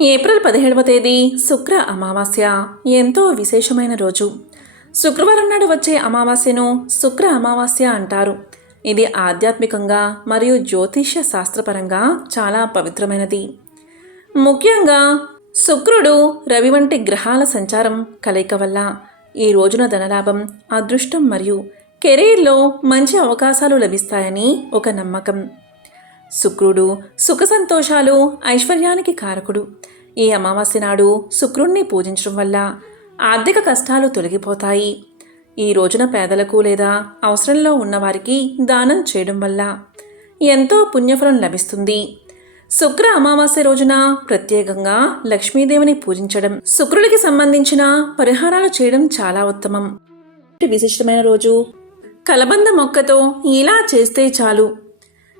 April 17వ తేదీ శుక్ర అమావాస్య ఎంతో విశేషమైన రోజు. శుక్రవారం నాడు వచ్చే అమావాస్యను శుక్ర అమావాస్య అంటారు. ఇది ఆధ్యాత్మికంగా మరియు జ్యోతిష్య శాస్త్రపరంగా చాలా పవిత్రమైనది. ముఖ్యంగా శుక్రుడు రవి వంటి గ్రహాల సంచారం కలయిక వల్ల ఈ రోజున ధనలాభం, అదృష్టం మరియు కెరీర్లో మంచి అవకాశాలు లభిస్తాయని ఒక నమ్మకం. శుక్రుడు సుఖ సంతోషాలు, ఐశ్వర్యానికి కారకుడు. ఈ అమావాస్య నాడు శుక్రుణ్ణి పూజించడం వల్ల ఆర్థిక కష్టాలు తొలగిపోతాయి. ఈ రోజున పేదలకు లేదా అవసరంలో ఉన్నవారికి దానం చేయడం వల్ల ఎంతో పుణ్యఫలం లభిస్తుంది. శుక్ర అమావాస్య రోజున ప్రత్యేకంగా లక్ష్మీదేవిని పూజించడం, శుక్రుడికి సంబంధించిన పరిహారాలు చేయడం చాలా ఉత్తమం. విశిష్టమైన రోజు. కలబంద మొక్కతో ఇలా చేస్తే చాలు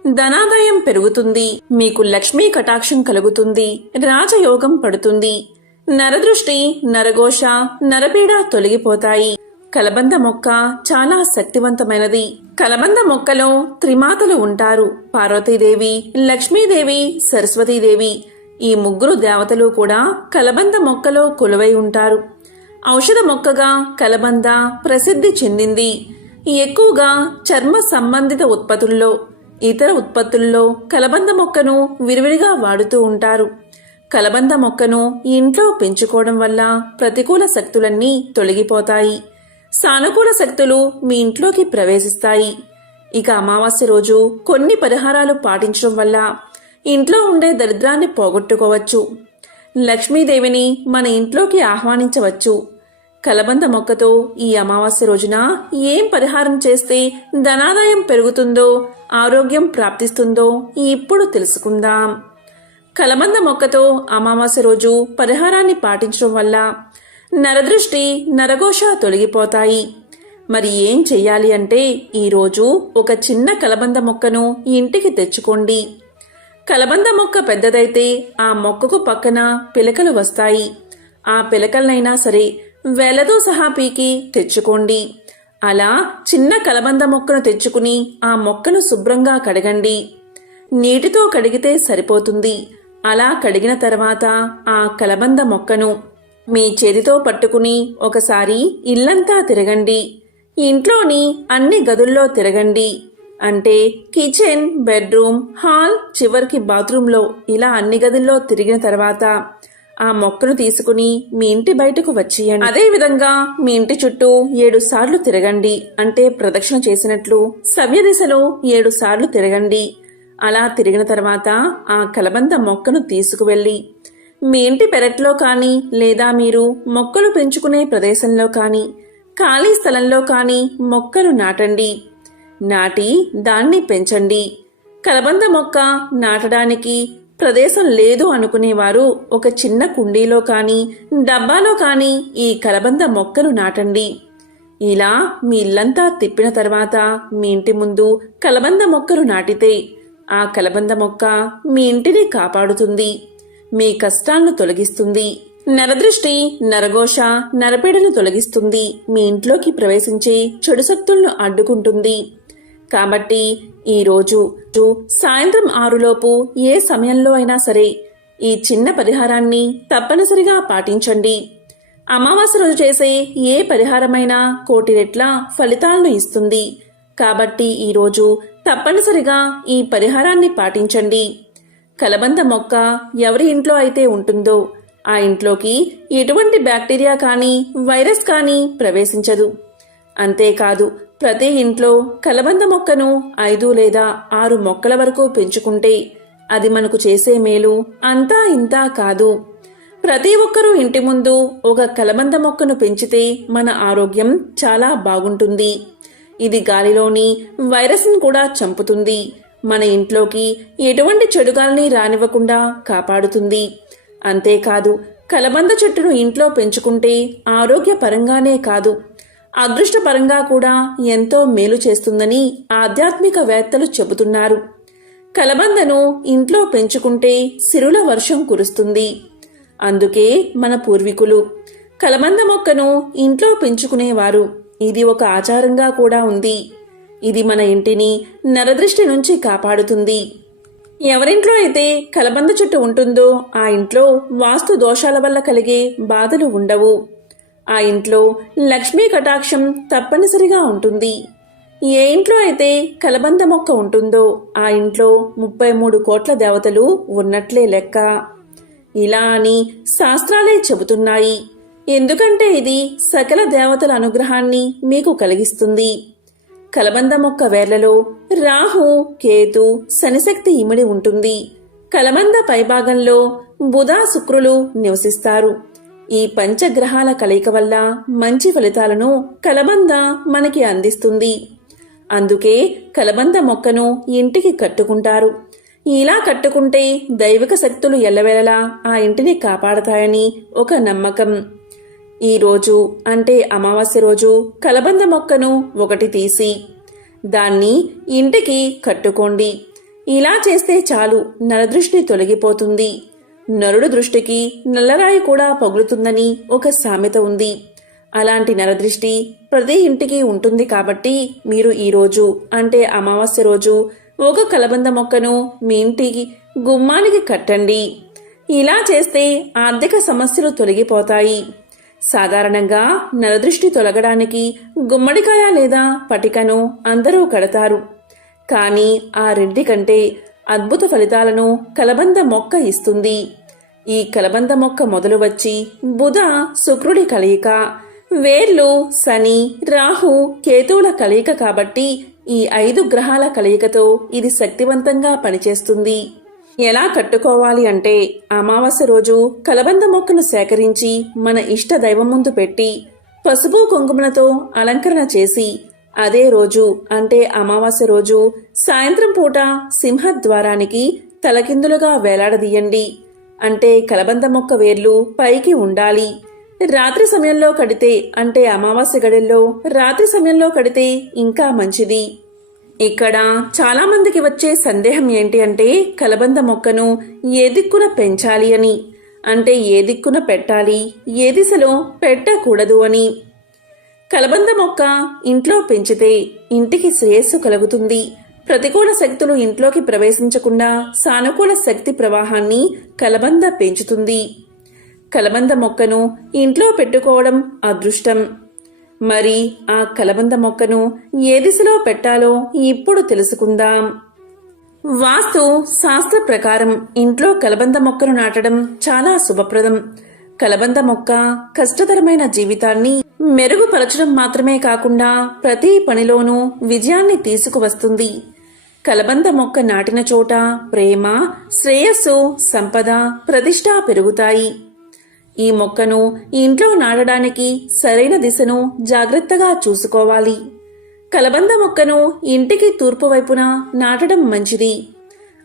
ధనాదాయం పెరుగుతుంది, మీకు లక్ష్మీ కటాక్షం కలుగుతుంది, రాజయోగం పడుతుంది, నరదృష్టి, నరఘోష, నరపీడ తొలగిపోతాయి. కలబంద మొక్క చాలా శక్తివంతమైనది. కలబంద మొక్కలో త్రిమాతలు ఉంటారు: పార్వతీదేవి, లక్ష్మీదేవి, సరస్వతీదేవి. ఈ ముగ్గురు దేవతలు కూడా కలబంద మొక్కలో కొలువై ఉంటారు. ఔషధ మొక్కగా కలబంద ప్రసిద్ధి చెందింది. ఎక్కువగా చర్మ సంబంధిత ఉత్పత్తుల్లో, ఇతర ఉత్పత్తుల్లో కలబంద మొక్కను విరివిడిగా వాడుతూ ఉంటారు. కలబంద మొక్కను ఇంట్లో పెంచుకోవడం వల్ల ప్రతికూల శక్తులన్నీ తొలగిపోతాయి, సానుకూల శక్తులు మీ ఇంట్లోకి ప్రవేశిస్తాయి. ఇక అమావాస్య రోజు కొన్ని పరిహారాలు పాటించడం వల్ల ఇంట్లో ఉండే దరిద్రాన్ని పోగొట్టుకోవచ్చు, లక్ష్మీదేవిని మన ఇంట్లోకి ఆహ్వానించవచ్చు. కలబంద మొక్కతో ఈ అమావాస్య రోజున ఏం పరిహారం చేస్తే ధనాదాయం పెరుగుతుందో, ఆరోగ్యం ప్రాప్తిస్తుందో ఇప్పుడు తెలుసుకుందాం. కలబంద మొక్కతో అమావాస్య రోజు పరిహారాన్ని పాటించడం వల్ల నరదృష్టి, నరఘోష తొలగిపోతాయి. మరి ఏం చెయ్యాలి అంటే, ఈరోజు ఒక చిన్న కలబంద మొక్కను ఇంటికి తెచ్చుకోండి. కలబంద మొక్క పెద్దదైతే ఆ మొక్కకు పక్కన పిలకలు వస్తాయి. ఆ పిలకలనైనా సరే వేలతో సహా పీకి తెచ్చుకోండి. అలా చిన్న కలబంద మొక్కను తెచ్చుకుని ఆ మొక్కను శుభ్రంగా కడగండి. నీటితో కడిగితే సరిపోతుంది. అలా కడిగిన తర్వాత ఆ కలబంద మొక్కను మీ చేతితో పట్టుకుని ఒకసారి ఇల్లంతా తిరగండి. ఇంట్లోని అన్ని గదుల్లో తిరగండి. అంటే కిచెన్, బెడ్రూమ్, హాల్, చివరికి బాత్రూంలో, ఇలా అన్ని గదుల్లో తిరిగిన తర్వాత ఆ మొక్కను తీసుకుని మీ ఇంటి బయటకు వచ్చేయండి. అదే విధంగా మీ ఇంటి చుట్టూ 7 సార్లు తిరగండి. అంటే ప్రదక్షిణ చేసినట్లు సవ్య దిశలో 7 సార్లు తిరగండి. అలా తిరిగిన తర్వాత ఆ కలబంద మొక్కను తీసుకువెళ్ళి మీ ఇంటి పెరట్లో కానీ, లేదా మీరు మొక్కలు పెంచుకునే ప్రదేశంలో కానీ, ఖాళీ స్థలంలో కానీ మొక్కను నాటండి. నాటి దాన్ని పెంచండి. కలబంద మొక్క నాటడానికి ప్రదేశం లేదు అనుకునేవారు ఒక చిన్న కుండీలో కానీ, డబ్బాలో కానీ ఈ కలబంద మొక్కను నాటండి. ఇలా మీ ఇల్లంతా తిప్పిన తర్వాత మీ ఇంటి ముందు కలబంద మొక్కను నాటితే ఆ కలబంద మొక్క మీ ఇంటిని కాపాడుతుంది, మీ కష్టాలను తొలగిస్తుంది, నరదృష్టి, నరఘోష, నరపీడను తొలగిస్తుంది, మీ ఇంట్లోకి ప్రవేశించే చెడు శక్తులను అడ్డుకుంటుంది. కాబట్టి ఈరోజు సాయంత్రం 6లోపు ఏ సమయంలో అయినా సరే ఈ చిన్న పరిహారాన్ని తప్పనిసరిగా పాటించండి. అమావాస్య రోజు చేసే ఏ పరిహారమైనా 1,000 రెట్ల ఫలితాలను ఇస్తుంది. కాబట్టి ఈరోజు తప్పనిసరిగా ఈ పరిహారాన్ని పాటించండి. కలబంద మొక్క ఎవరి ఇంట్లో అయితే ఉంటుందో ఆ ఇంట్లోకి ఎటువంటి బ్యాక్టీరియా కానీ, వైరస్ కానీ ప్రవేశించదు. అంతేకాదు, ప్రతి ఇంట్లో కలబంద మొక్కను 5 లేదా 6 మొక్కల వరకు పెంచుకుంటే అది మనకు చేసే మేలు అంతా ఇంతా కాదు. ప్రతి ఒక్కరూ ఇంటి ముందు ఒక కలబంద మొక్కను పెంచితే మన ఆరోగ్యం చాలా బాగుంటుంది. ఇది గాలిలోని వైరస్ను కూడా చంపుతుంది. మన ఇంట్లోకి ఎటువంటి చెడుగాల్ని రానివ్వకుండా కాపాడుతుంది. అంతేకాదు, కలబంద చెట్టును ఇంట్లో పెంచుకుంటే ఆరోగ్యపరంగానే కాదు, అదృష్టపరంగా కూడా ఎంతో మేలు చేస్తుందని ఆధ్యాత్మికవేత్తలు చెబుతున్నారు. కలబందను ఇంట్లో పెంచుకుంటే సిరుల వర్షం కురుస్తుంది. అందుకే మన పూర్వీకులు కలబంద మొక్కను ఇంట్లో పెంచుకునేవారు. ఇది ఒక ఆచారంగా కూడా ఉంది. ఇది మన ఇంటిని నరదృష్టి నుంచి కాపాడుతుంది. ఎవరింట్లో అయితే కలబంద చెట్టు ఉంటుందో ఆ ఇంట్లో వాస్తు దోషాల వల్ల కలిగే బాధలు ఉండవు. ఆ ఇంట్లో లక్ష్మీ కటాక్షం తప్పనిసరిగా ఉంటుంది. ఏ ఇంట్లో అయితే కలబంద మొక్క ఉంటుందో ఆ ఇంట్లో 33 కోట్ల దేవతలు ఉన్నట్లే లెక్క. ఇలా అని శాస్త్రాలే చెబుతున్నాయి. ఎందుకంటే ఇది సకల దేవతల అనుగ్రహాన్ని మీకు కలిగిస్తుంది. కలబంద మొక్క వేర్లలో రాహు, కేతు, శనిశక్తి ఇమిడి ఉంటుంది. కలబంద పైభాగంలో బుధ, శుక్రులు నివసిస్తారు. ఈ పంచగ్రహాల కలయిక వల్ల మంచి ఫలితాలను కలబంద మనకి అందిస్తుంది. అందుకే కలబంద మొక్కను ఇంటికి కట్టుకుంటారు. ఇలా కట్టుకుంటే దైవిక శక్తులు ఎల్లవేళలా ఆ ఇంటిని కాపాడతాయని ఒక నమ్మకం. ఈ రోజు అంటే అమావాస్య రోజు కలబంద మొక్కను ఒకటి తీసి దాన్ని ఇంటికి కట్టుకోండి. ఇలా చేస్తే చాలు, నరదృష్టి తొలగిపోతుంది. నరుడు దృష్టికి నల్లరాయి కూడా పగులుతుందని ఒక సామెత ఉంది. అలాంటి నరదృష్టి ప్రతి ఇంటికి ఉంటుంది. కాబట్టి మీరు ఈ రోజు అంటే అమావాస్య రోజు ఒక కలబంద మొక్కను మీ ఇంటికి గుమ్మానికి కట్టండి. ఇలా చేస్తే ఆర్థిక సమస్యలు తొలగిపోతాయి. సాధారణంగా నరదృష్టి తొలగడానికి గుమ్మడికాయ లేదా పటికను అందరూ కడతారు. కానీ ఆ రెండి కంటే అద్భుత ఫలితాలను కలబంద మొక్క ఇస్తుంది. ఈ కలబంద మొక్క మొదలు వచ్చి బుధ, శుక్రుడి కలయిక, వేర్లు శని, రాహు, కేతువుల కలయిక కాబట్టి ఈ 5 గ్రహాల కలయికతో ఇది శక్తివంతంగా పనిచేస్తుంది. ఎలా కట్టుకోవాలి అంటే అమావాస్య రోజు కలబంద మొక్కను సేకరించి మన ఇష్ట దైవం ముందు పెట్టి పసుపు కుంకుమలతో అలంకరణ చేసి అదే రోజు అంటే అమావాస్య రోజు సాయంత్రం పూట సింహద్వారానికి తలకిందులుగా వేలాడదీయండి. అంటే కలబంద మొక్క వేర్లు పైకి ఉండాలి. రాత్రి సమయంలో కడితే అంటే అమావాస్య గడిల్లో రాత్రి సమయంలో కడితే ఇంకా మంచిది. ఇక్కడ చాలా మందికి వచ్చే సందేహం ఏంటి అంటే కలబంద మొక్కను ఏ దిక్కున పెంచాలి అని, అంటే ఏ దిక్కున పెట్టాలి, ఏ దిశలో పెట్టకూడదు అని. కలబంద మొక్క ఇంట్లో పెంచితే ఇంటికి శ్రేయస్సు కలుగుతుంది. ప్రతికూల శక్తులు ఇంట్లోకి ప్రవేశించకుండా సానుకూల శక్తి ప్రవాహాన్ని కలబంద పెంచుతుంది. కలబంద మొక్కను ఇంట్లో పెట్టుకోవడం అదృష్టం. మరి ఆ కలబంద మొక్కను ఏ దిశలో పెట్టాలో ఇప్పుడు తెలుసుకుందాం. వాస్తు శాస్త్ర ప్రకారం ఇంట్లో కలబంద మొక్కను నాటడం చాలా శుభప్రదం. కలబంద మొక్క కష్టతరమైన జీవితాన్ని మెరుగుపరచడం మాత్రమే కాకుండా ప్రతి పనిలోనూ విజయాన్ని తీసుకువస్తుంది. కలబంద మొక్క నాటిన చోట ప్రేమ, శ్రేయస్సు, సంపద, ప్రతిష్ట పెరుగుతాయి. ఈ మొక్కను ఇంట్లో నాటడానికి సరైన దిశను జాగ్రత్తగా చూసుకోవాలి. కలబంద మొక్కను ఇంటికి తూర్పు వైపున నాటడం మంచిది.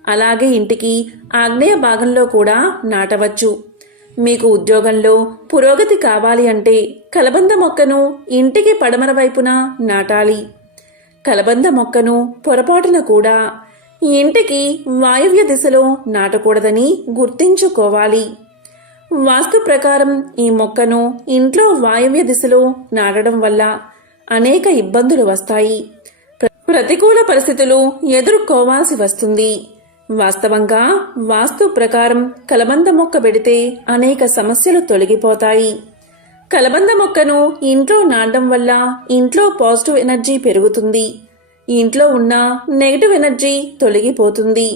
అలాగే ఇంటికి ఆగ్నేయ భాగంలో కూడా నాటవచ్చు. మీకు ఉద్యోగంలో పురోగతి కావాలి అంటే కలబంద మొక్కను ఇంటికి పడమర వైపున నాటాలి. కలబంద మొక్కను పొరపాటున కూడా ఇంటికి వాయువ్య దిశలో నాటకూడదని గుర్తించుకోవాలి. వాస్తు ప్రకారం ఈ మొక్కను ఇంట్లో వాయువ్య దిశలో నాటడం వల్ల అనేక ఇబ్బందులు వస్తాయి. ప్రతికూల పరిస్థితులు ఎదుర్కోవాల్సి వస్తుంది. వాస్తవంగా వాస్తు ప్రకారం కలబంద మొక్క పెడితే అనేక సమస్యలు తొలగిపోతాయి. కలబంద మొక్కను ఇంట్లో నాటడం వల్ల ఇంట్లో పాజిటివ్ ఎనర్జీ పెరుగుతుంది. ఇంట్లో ఉన్న నెగటివ్ ఎనర్జీ తొలగిపోతుంది.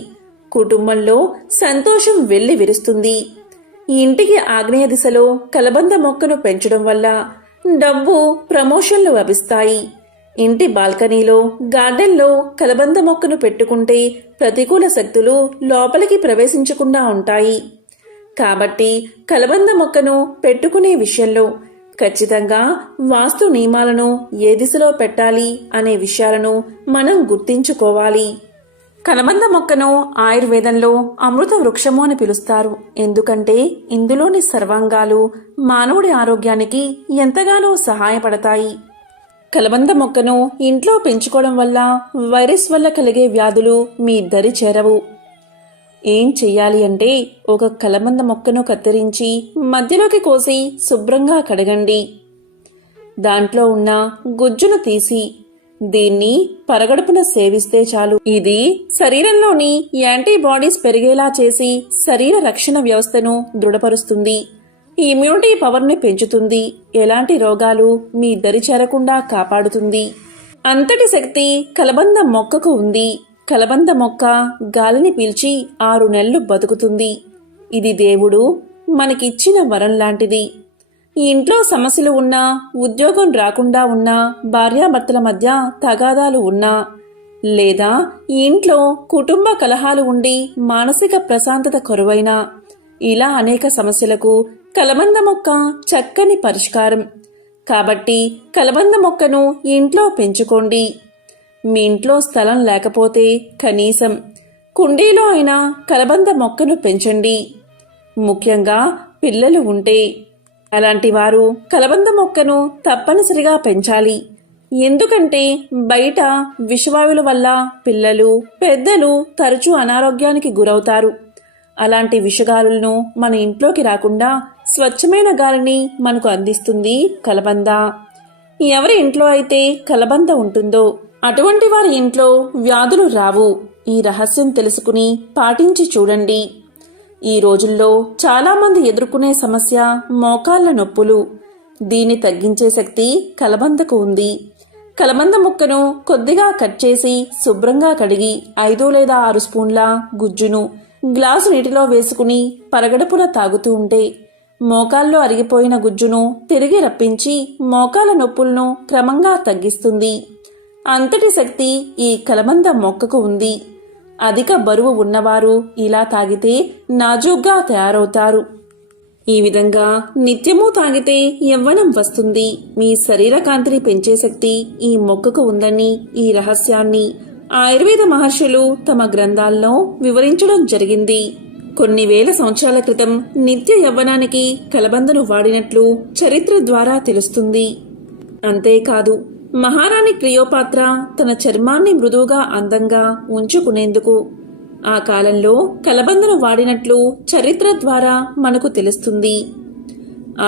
కుటుంబంలో సంతోషం వెల్లి విరుస్తుంది. ఇంటికి ఆగ్నేయ దిశలో కలబంద మొక్కను పెంచడం వల్ల డబ్బు, ప్రమోషన్లు లభిస్తాయి. ఇంటి బాల్కనీలో, గార్డెన్లో కలబంద మొక్కను పెట్టుకుంటే ప్రతికూల శక్తులు లోపలికి ప్రవేశించకుండా ఉంటాయి. కాబట్టి కలబంద మొక్కను పెట్టుకునే విషయంలో ఖచ్చితంగా వాస్తు నియమాలను ఏ దిశలో పెట్టాలి అనే విషయాలను మనం గుర్తించుకోవాలి. కలబంద మొక్కను ఆయుర్వేదంలో అమృత వృక్షము అని పిలుస్తారు. ఎందుకంటే ఇందులోని సర్వాంగాలు మానవుడి ఆరోగ్యానికి ఎంతగానో సహాయపడతాయి. కలబంద మొక్కను ఇంట్లో పెంచుకోవడం వల్ల వైరస్ వల్ల కలిగే వ్యాధులు మీ దరి చేరవు. ఏం చెయ్యాలి అంటే ఒక కలబంద మొక్కను కత్తిరించి మధ్యలోకి కోసి శుభ్రంగా కడగండి. దాంట్లో ఉన్న గుజ్జును తీసి దీన్ని పరగడుపున సేవిస్తే చాలు. ఇది శరీరంలోని యాంటీబాడీస్ పెరిగేలా చేసి శరీర రక్షణ వ్యవస్థను దృఢపరుస్తుంది. ఇమ్యూనిటీ పవర్ని పెంచుతుంది. ఎలాంటి రోగాలు మీ దరి చేరకుండా కాపాడుతుంది. అంతటి శక్తి కలబంద మొక్కకు ఉంది. కలబంద మొక్క గాలిని పీల్చి 6 నెలలు బతుకుతుంది. ఇది దేవుడు మనకిచ్చిన వరం లాంటిది. ఇంట్లో సమస్యలు ఉన్నా, ఉద్యోగం రాకుండా ఉన్నా, భార్యాభర్తల మధ్య తగాదాలు ఉన్నా, లేదా ఇంట్లో కుటుంబ కలహాలు ఉండి మానసిక ప్రశాంతత కొరవైనా, ఇలా అనేక సమస్యలకు కలబంద మొక్క చక్కని పరిష్కారం. కాబట్టి కలబంద మొక్కను ఇంట్లో పెంచుకోండి. మీ ఇంట్లో స్థలం లేకపోతే కనీసం కుండీలో అయినా కలబంద మొక్కను పెంచండి. ముఖ్యంగా పిల్లలు ఉంటే అలాంటి వారు కలబంద మొక్కను తప్పనిసరిగా పెంచాలి. ఎందుకంటే బయట విషవాయువుల వల్ల పిల్లలు, పెద్దలు తరచూ అనారోగ్యానికి గురవుతారు. అలాంటి విషగాలులను మన ఇంట్లోకి రాకుండా స్వచ్ఛమైన గాలిని మనకు అందిస్తుంది కలబంద. ఎవరి ఇంట్లో అయితే కలబంద ఉంటుందో అటువంటి వారి ఇంట్లో వ్యాధులు రావు. ఈ రహస్యం తెలుసుకుని పాటించి చూడండి. ఈ రోజుల్లో చాలామంది ఎదుర్కొనే సమస్య మోకాళ్ల నొప్పులు. దీన్ని తగ్గించే శక్తి కలబందకు ఉంది. కలబంద ముక్కను కొద్దిగా కట్ చేసి శుభ్రంగా కడిగి 5 లేదా 6 స్పూన్ల గుజ్జును గ్లాసు నీటిలో వేసుకుని పరగడుపున తాగుతూ ఉంటే మోకాల్లో అరిగిపోయిన గుజ్జును తిరిగి రప్పించి మోకాల నొప్పులను క్రమంగా తగ్గిస్తుంది. అంతటి శక్తి ఈ కలబంద మొక్కకు ఉంది. అధిక బరువు ఉన్నవారు ఇలా తాగితే నాజూగ్గా తయారవుతారు. ఈ విధంగా నిత్యము తాగితే యవ్వనం వస్తుంది. మీ శరీర కాంతిని పెంచే శక్తి ఈ మొక్కకు ఉందని, ఈ రహస్యాన్ని ఆయుర్వేద మహర్షులు తమ గ్రంథాల్లో వివరించడం జరిగింది. కొన్ని వేల సంవత్సరాల క్రితం నిత్య యవ్వనానికి కలబందను వాడినట్లు చరిత్ర ద్వారా తెలుస్తుంది. అంతేకాదు, మహారాణి క్లియోపాత్ర తన చర్మాన్ని మృదువుగా అందంగా ఉంచుకునేందుకు ఆ కాలంలో కలబందను వాడినట్లు చరిత్ర ద్వారా మనకు తెలుస్తుంది.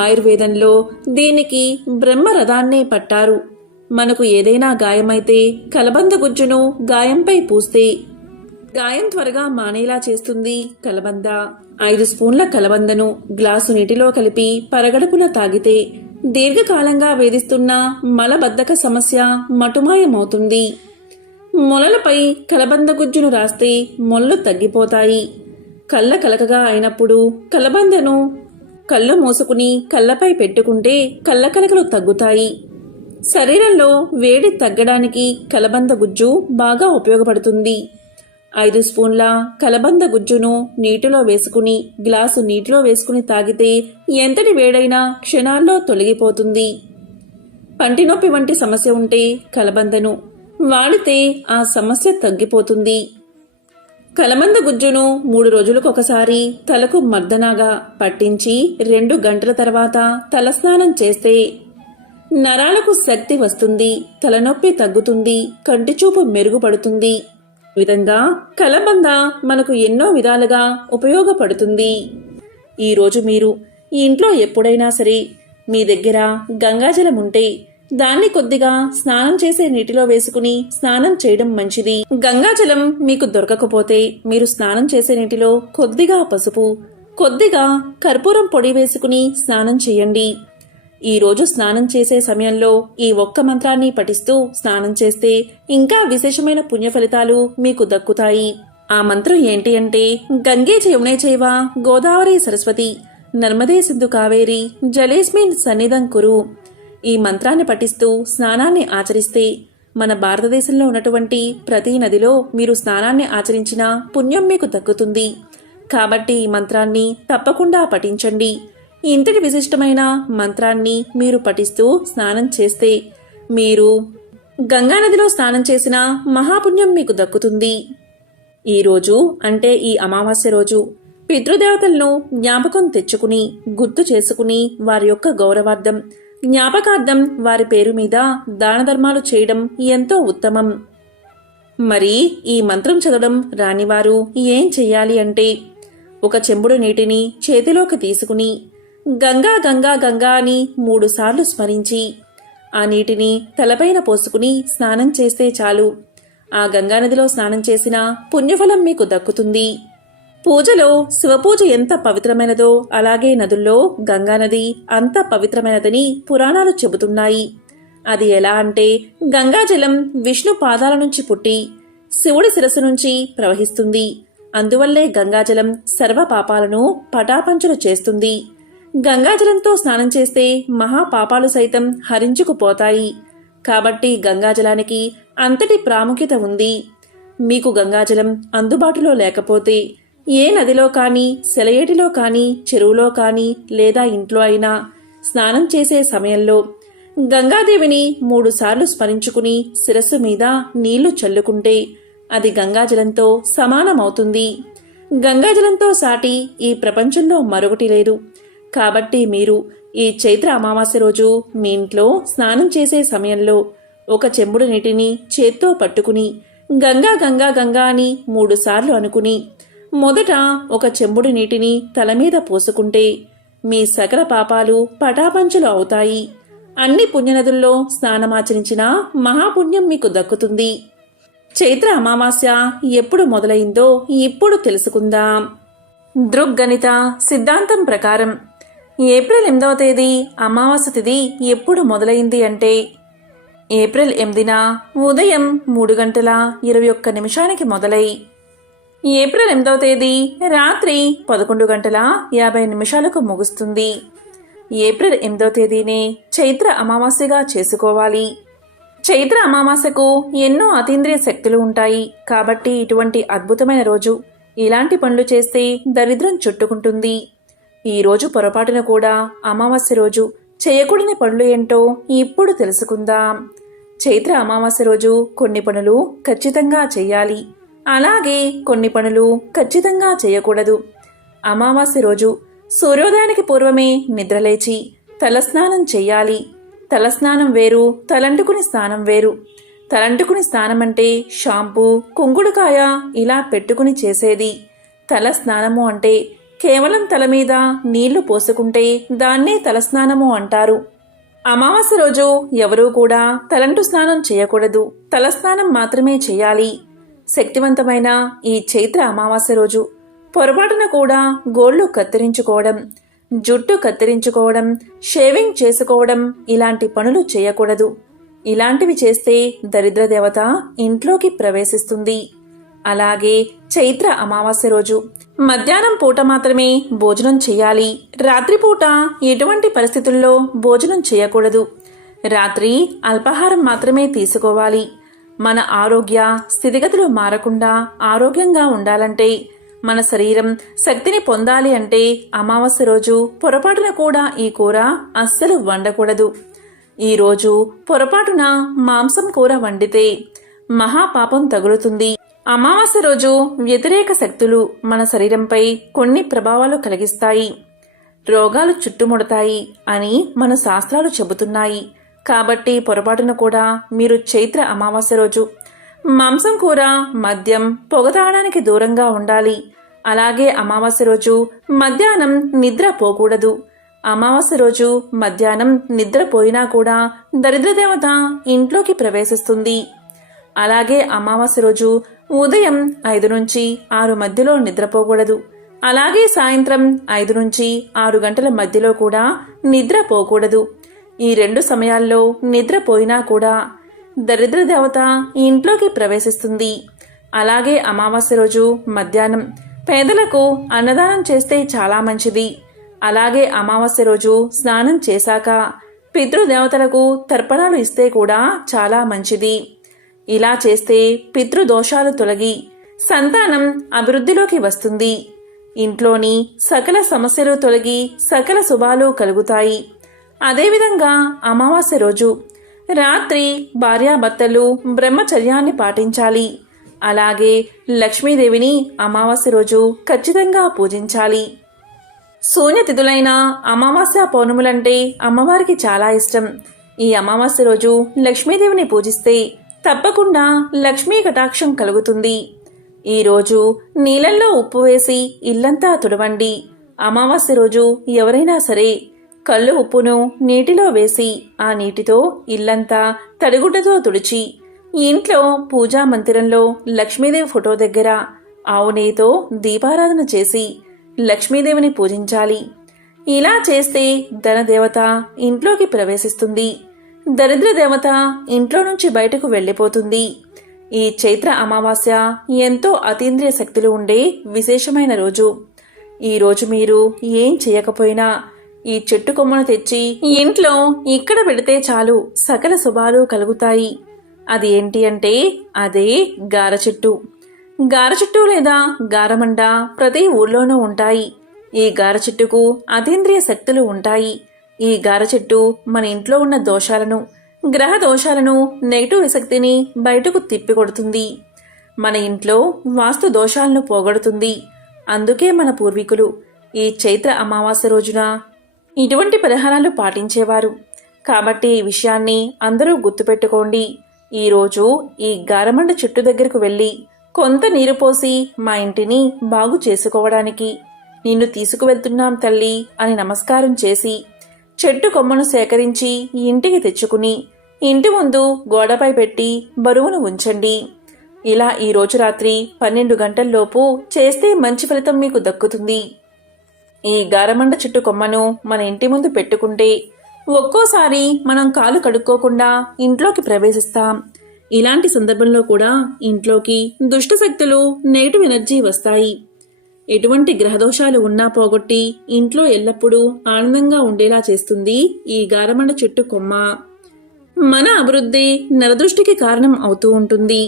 ఆయుర్వేదంలో దీనికి బ్రహ్మరథాన్నే పట్టారు. మనకు ఏదైనా గాయమైతే కలబంద గుజ్జును గాయంపై పూస్తే గాయం త్వరగా మానేలా చేస్తుంది కలబంద. 5 స్పూన్ల కలబందను గ్లాసు నీటిలో కలిపి పరగడుపున తాగితే దీర్ఘకాలంగా వేధిస్తున్న మలబద్ధక సమస్య మటుమాయమవుతుంది. మొలలపై కలబంద గుజ్జును రాస్తే మొలలు తగ్గిపోతాయి. కళ్ళ కలకగా అయినప్పుడు కలబందను కళ్ళు మూసుకుని కళ్ళపై పెట్టుకుంటే కళ్ళ కలకలు తగ్గుతాయి. శరీరంలో వేడి తగ్గడానికి కలబంద గుజ్జు బాగా ఉపయోగపడుతుంది. 5 స్పూన్ల కలబంద గుజ్జును నీటిలో వేసుకుని గ్లాసు నీటిలో వేసుకుని తాగితే ఎంతటి వేడైనా క్షణాల్లో తొలగిపోతుంది. పంటి నొప్పి వంటి సమస్య ఉంటే కలబందను వాడితే ఆ సమస్య తగ్గిపోతుంది. కలబంద గుజ్జును 3 రోజులకొకసారి తలకు మర్దనాగా పట్టించి 2 గంటల తర్వాత తలస్నానం చేస్తే నరాలకు శక్తి వస్తుంది, తలనొప్పి తగ్గుతుంది, కంటిచూపు మెరుగుపడుతుంది. ఈ విధంగా కలబంద మనకు ఎన్నో విధాలుగా ఉపయోగపడుతుంది. ఈరోజు మీరు ఈ ఇంట్లో ఎప్పుడైనా సరే మీ దగ్గర గంగాజలం ఉంటే దాన్ని కొద్దిగా స్నానం చేసే నీటిలో వేసుకుని స్నానం చేయడం మంచిది. గంగాజలం మీకు దొరకకపోతే మీరు స్నానం చేసే నీటిలో కొద్దిగా పసుపు, కొద్దిగా కర్పూరం పొడి వేసుకుని స్నానం చేయండి. ఈరోజు స్నానం చేసే సమయంలో ఈ ఒక్క మంత్రాన్ని పఠిస్తూ స్నానం చేస్తే ఇంకా విశేషమైన పుణ్య ఫలితాలు మీకు దక్కుతాయి. ఆ మంత్రం ఏంటి అంటే, గంగే యమునే చైవ గోదావరి సరస్వతి నర్మదే సింధు కావేరి జలేస్మిన్ సన్నిధం కురు. ఈ మంత్రాన్ని పఠిస్తూ స్నానాన్ని ఆచరిస్తే మన భారతదేశంలో ఉన్నటువంటి ప్రతి నదిలో మీరు స్నానాన్ని ఆచరించిన పుణ్యం మీకు దక్కుతుంది. కాబట్టి ఈ మంత్రాన్ని తప్పకుండా పఠించండి. ఇంతటి విశిష్టమైన మంత్రాన్ని మీరు పఠిస్తూ స్నానం చేస్తే మీరు గంగానదిలో స్నానం చేసిన మహాపుణ్యం మీకు దక్కుతుంది. ఈరోజు అంటే ఈ అమావాస్య రోజు పితృదేవతలను జ్ఞాపకం తెచ్చుకుని గుర్తు చేసుకుని వారి యొక్క గౌరవార్థం, జ్ఞాపకార్థం వారి పేరు మీద దాన ధర్మాలు చేయడం ఎంతో ఉత్తమం. మరి ఈ మంత్రం చదవడం రానివారు ఏం చెయ్యాలి అంటే, ఒక చెంబుడు నీటిని చేతిలోకి తీసుకుని గంగా గంగా గంగా అని 3 సార్లు స్మరించి ఆ నీటిని తలపైన పోసుకుని స్నానం చేస్తే చాలు. ఆ గంగానదిలో స్నానం చేసిన పుణ్యఫలం మీకు దక్కుతుంది. పూజలో శివపూజ ఎంత పవిత్రమైనదో అలాగే నదుల్లో గంగానది అంత పవిత్రమైనదని పురాణాలు చెబుతున్నాయి. అది ఎలా అంటే, గంగాజలం విష్ణు పాదాల నుంచి పుట్టి శివుడి శిరస్సు నుంచి ప్రవహిస్తుంది. అందువల్లే గంగాజలం సర్వ పాపాలను పటాపంచలు చేస్తుంది. గంగాజలంతో స్నానం చేస్తే మహాపాపాలు సైతం హరించుకుపోతాయి. కాబట్టి గంగాజలానికి అంతటి ప్రాముఖ్యత ఉంది. మీకు గంగాజలం అందుబాటులో లేకపోతే ఏ నదిలో కానీ, సెలయేటిలో కానీ, చెరువులో కానీ లేదా ఇంట్లో అయినా స్నానం చేసే సమయంలో గంగాదేవిని 3 సార్లు స్మరించుకుని శిరస్సు మీద నీళ్లు చల్లుకుంటే అది గంగాజలంతో సమానమవుతుంది. గంగాజలంతో సాటి ఈ ప్రపంచంలో మరొకటి లేదు. కాబట్టి మీరు ఈ చైత్ర అమావాస్య రోజు మీ ఇంట్లో స్నానం చేసే సమయంలో ఒక చెంబుడు నీటిని చేత్తో పట్టుకుని గంగా గంగా గంగా అని 3 సార్లు అనుకుని మొదట ఒక చెంబుడు నీటిని తల మీద పోసుకుంటే మీ సకల పాపాలు పటాపంచలు అవుతాయి. అన్ని పుణ్యనదుల్లో స్నానమాచరించిన మహాపుణ్యం మీకు దక్కుతుంది. చైత్ర అమావాస్య ఎప్పుడు మొదలైందో ఇప్పుడు తెలుసుకుందాం. దృగ్గణిత సిద్ధాంతం ప్రకారం ఏప్రిల్ 8వ తేదీ అమావాస్య తిథి ఎప్పుడు మొదలైంది అంటే ఏప్రిల్ 8న ఉదయం 3:21 మొదలై ఏప్రిల్ 8వ తేదీ రాత్రి 11:50 ముగుస్తుంది. ఏప్రిల్ 8వ తేదీనే చైత్ర అమావాస్యగా చేసుకోవాలి. చైత్ర అమావాస్యకు ఎన్నో అతీంద్రియ శక్తులు ఉంటాయి. కాబట్టి ఇటువంటి అద్భుతమైన రోజు ఇలాంటి పనులు చేస్తే దరిద్రం చుట్టుకుంటుంది. ఈ రోజు పొరపాటున కూడా అమావాస్య రోజు చేయకూడని పనులు ఏంటో ఇప్పుడు తెలుసుకుందాం. చైత్ర అమావాస్య రోజు కొన్ని పనులు ఖచ్చితంగా చేయాలి. అలాగే కొన్ని పనులు ఖచ్చితంగా చేయకూడదు. అమావాస్య రోజు సూర్యోదయానికి పూర్వమే నిద్రలేచి తలస్నానం చెయ్యాలి. తలస్నానం వేరు, తలంటుకుని స్నానం వేరు. తలంటుకుని స్నానం అంటే షాంపూ, కుంకుడుకాయ ఇలా పెట్టుకుని చేసేది. తల స్నానము అంటే కేవలం తల మీద నీళ్లు పోసుకుంటే దాన్నే తలస్నానము అంటారు. అమావాస్య రోజు ఎవరూ కూడా తలంటు స్నానం చేయకూడదు. తలస్నానం మాత్రమే చేయాలి. శక్తివంతమైన ఈ చైత్ర అమావాస్య రోజు పొరపాటున కూడా గోళ్లు కత్తిరించుకోవడం, జుట్టు కత్తిరించుకోవడం, షేవింగ్ చేసుకోవడం ఇలాంటి పనులు చేయకూడదు. ఇలాంటివి చేస్తే దరిద్ర దేవత ఇంట్లోకి ప్రవేశిస్తుంది. అలాగే చైత్ర అమావాస్య రోజు మధ్యాహ్నం పూట మాత్రమే భోజనం చేయాలి. రాత్రిపూట ఎటువంటి పరిస్థితుల్లో భోజనం చేయకూడదు. రాత్రి అల్పాహారం మాత్రమే తీసుకోవాలి. మన ఆరోగ్య స్థితిగతులు మారకుండా ఆరోగ్యంగా ఉండాలంటే, మన శరీరం శక్తిని పొందాలి అంటే అమావాస్య రోజు పొరపాటున కూడా ఈ కూర అస్సలు వండకూడదు. ఈరోజు పొరపాటున మాంసం కూర వండితే మహాపాపం తగులుతుంది. అమావాస్య రోజు వ్యతిరేక శక్తులు మన శరీరంపై కొన్ని ప్రభావాలు కలిగిస్తాయి. రోగాలు చుట్టుముడతాయి అని మన శాస్త్రాలు చెబుతున్నాయి. కాబట్టి పొరపాటున కూడా మీరు చైత్ర అమావాస్య రోజు మాంసం కూర, మద్యం, పొగ తాగడానికి దూరంగా ఉండాలి. అలాగే అమావాస్య రోజు మధ్యాహ్నం నిద్ర పోకూడదు. అమావాస్య రోజు మధ్యాహ్నం నిద్రపోయినా కూడా దరిద్రదేవత ఇంట్లోకి ప్రవేశిస్తుంది. అలాగే అమావాస్య రోజు ఉదయం 5 నుంచి 6 మధ్యలో నిద్రపోకూడదు. అలాగే సాయంత్రం 5 నుంచి 6 గంటల మధ్యలో కూడా నిద్రపోకూడదు. ఈ 2 సమయాల్లో నిద్రపోయినా కూడా దరిద్ర దేవత ఇంట్లోకి ప్రవేశిస్తుంది. అలాగే అమావాస్య రోజు మధ్యాహ్నం పేదలకు అన్నదానం చేస్తే చాలా మంచిది. అలాగే అమావాస్య రోజు స్నానం చేశాక పితృదేవతలకు తర్పణాలు ఇస్తే కూడా చాలా మంచిది. ఇలా చేస్తే పితృదోషాలు తొలగి సంతానం అభివృద్ధిలోకి వస్తుంది. ఇంట్లోని సకల సమస్యలు తొలగి సకల శుభాలు కలుగుతాయి. అదేవిధంగా అమావాస్య రోజు రాత్రి భార్యాభర్తలు బ్రహ్మచర్యాన్ని పాటించాలి. అలాగే లక్ష్మీదేవిని అమావాస్య రోజు ఖచ్చితంగా పూజించాలి. శూన్యతిథులైన అమావాస్య పౌర్ణములంటే అమ్మవారికి చాలా ఇష్టం. ఈ అమావాస్య రోజు లక్ష్మీదేవిని పూజిస్తే తప్పకుండా లక్ష్మీ కటాక్షం కలుగుతుంది. ఈరోజు నీళ్ళల్లో ఉప్పు వేసి ఇల్లంతా తుడవండి. అమావాస్య రోజు ఎవరైనా సరే కళ్ళు ఉప్పును నీటిలో వేసి ఆ నీటితో ఇల్లంతా తడిగుడ్డతో తుడిచి ఇంట్లో పూజా మందిరంలో లక్ష్మీదేవి ఫోటో దగ్గర ఆవు నెయ్యితో దీపారాధన చేసి లక్ష్మీదేవిని పూజించాలి. ఇలా చేస్తే ధనదేవత ఇంట్లోకి ప్రవేశిస్తుంది, దరిద్ర దేవత ఇంట్లో నుంచి బయటకు వెళ్ళిపోతుంది. ఈ చైత్ర అమావాస్య ఎంతో అతీంద్రియ శక్తులు ఉండే విశేషమైన రోజు. ఈ రోజు మీరు ఏం చేయకపోయినా ఈ చెట్టు కొమ్మను తెచ్చి ఇంట్లో ఇక్కడ పెడితే చాలు సకల శుభాలు కలుగుతాయి. అది ఏంటి అంటే అదే గార చెట్టు. గార చెట్టు లేదా గారమండ ప్రతి ఊర్లోనూ ఉంటాయి. ఈ గార చెట్టుకు అతీంద్రియ శక్తులు ఉంటాయి. ఈ గార చెట్టు మన ఇంట్లో ఉన్న దోషాలను, గ్రహ దోషాలను, నెగిటివ్ శక్తిని బయటకు తిప్పికొడుతుంది. మన ఇంట్లో వాస్తు దోషాలను పోగొడుతుంది. అందుకే మన పూర్వీకులు ఈ చైత్ర అమావాస్య రోజున ఇటువంటి పరిహారాలు పాటించేవారు. కాబట్టి ఈ విషయాన్ని అందరూ గుర్తుపెట్టుకోండి. ఈరోజు ఈ గారమండ చెట్టు దగ్గరకు వెళ్ళి కొంత నీరు పోసి మా ఇంటిని బాగు చేసుకోవడానికి నిన్ను తీసుకువెళ్తున్నాం తల్లి అని నమస్కారం చేసి చెట్టు కొమ్మను సేకరించి ఇంటికి తెచ్చుకుని ఇంటి ముందు గోడపై పెట్టి బరువును ఉంచండి. ఇలా ఈ రోజు రాత్రి 12 గంటల్లోపు చేస్తే మంచి ఫలితం మీకు దక్కుతుంది. ఈ గారమండ చెట్టు కొమ్మను మన ఇంటి ముందు పెట్టుకుంటే ఒక్కోసారి మనం కాలు కడుక్కోకుండా ఇంట్లోకి ప్రవేశిస్తాం. ఇలాంటి సందర్భంలో కూడా ఇంట్లోకి దుష్ట శక్తులు, నెగిటివ్ ఎనర్జీ వస్తాయి. ఎటువంటి గ్రహదోషాలు ఉన్నా పోగొట్టి ఇంట్లో ఎల్లప్పుడూ ఆనందంగా ఉండేలా చేస్తుంది ఈ గారమండ చెట్టు కొమ్మ. మన అభివృద్ధి నరదృష్టికి కారణం అవుతూ ఉంటుంది.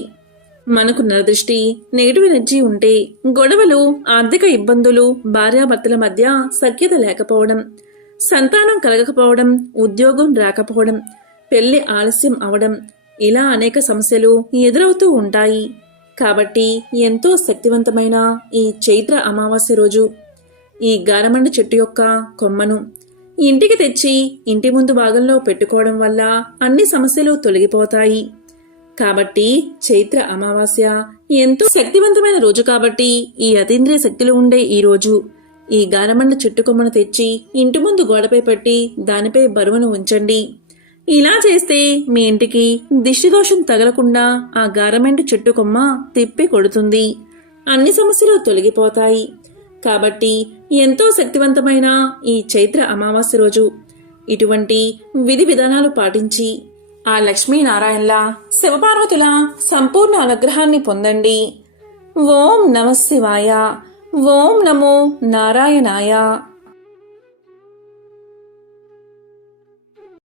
మనకు నరదృష్టి, నెగిటివ్ ఎనర్జీ ఉంటే గొడవలు, ఆర్థిక ఇబ్బందులు, భార్యాభర్తల మధ్య సఖ్యత లేకపోవడం, సంతానం కలగకపోవడం, ఉద్యోగం రాకపోవడం, పెళ్లి ఆలస్యం అవడం, ఇలా అనేక సమస్యలు ఎదురవుతూ ఉంటాయి. కాబట్టి ఎంతో శక్తివంతమైన ఈ చైత్ర అమావాస్య రోజు ఈ గారమండ చెట్టు యొక్క కొమ్మను ఇంటికి తెచ్చి ఇంటి ముందు భాగంలో పెట్టుకోవడం వల్ల అన్ని సమస్యలు తొలగిపోతాయి. కాబట్టి చైత్ర అమావాస్య ఎంతో శక్తివంతమైన రోజు కాబట్టి ఈ అతీంద్రియ శక్తులు ఉండే ఈ రోజు ఈ గారమండ చెట్టు కొమ్మను తెచ్చి ఇంటి ముందు గోడపై పెట్టి దానిపై బరువును ఉంచండి. ఇలా చేస్తే మీ ఇంటికి దిష్టిదోషం తగలకుండా ఆ గారమండ చెట్టు కొమ్మ తిప్పి కొడుతుంది. అన్ని సమస్యలు తొలగిపోతాయి. కాబట్టి ఎంతో శక్తివంతమైన ఈ చైత్ర అమావాస్య రోజు ఇటువంటి విధి విధానాలు పాటించి ఆ లక్ష్మీనారాయణల, శివపార్వతుల సంపూర్ణ అనుగ్రహాన్ని పొందండి. ఓం నమః శివాయ. ఓం నమో నారాయణాయ.